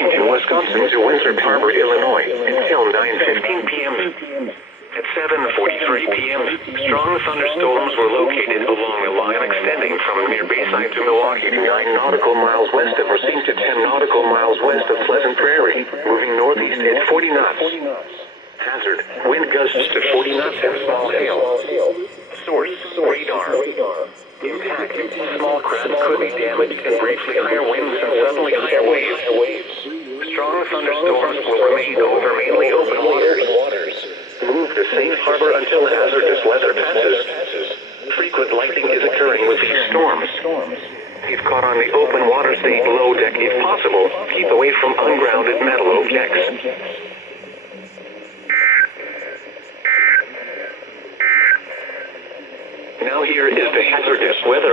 wind in Wisconsin to Windsor Harbor, Illinois, until 9:15 p.m. At 7:43 p.m., strong thunderstorms were located along a line extending from near Bayside to Milwaukee, 9 nautical miles west of Racine to 10 nautical miles west of Pleasant Prairie, moving northeast at 40 knots. Hazard, wind gusts to 40 knots and small hail. Source, radar. Impact, small craft could be damaged and briefly higher winds and suddenly higher waves. Strong thunderstorms will remain over mainly open waters. Move to safe harbor until hazardous weather passes. Frequent lightning is occurring with these storms. If caught on the open water, stay below deck if possible. Keep away from ungrounded metal objects. Now here is the hazardous weather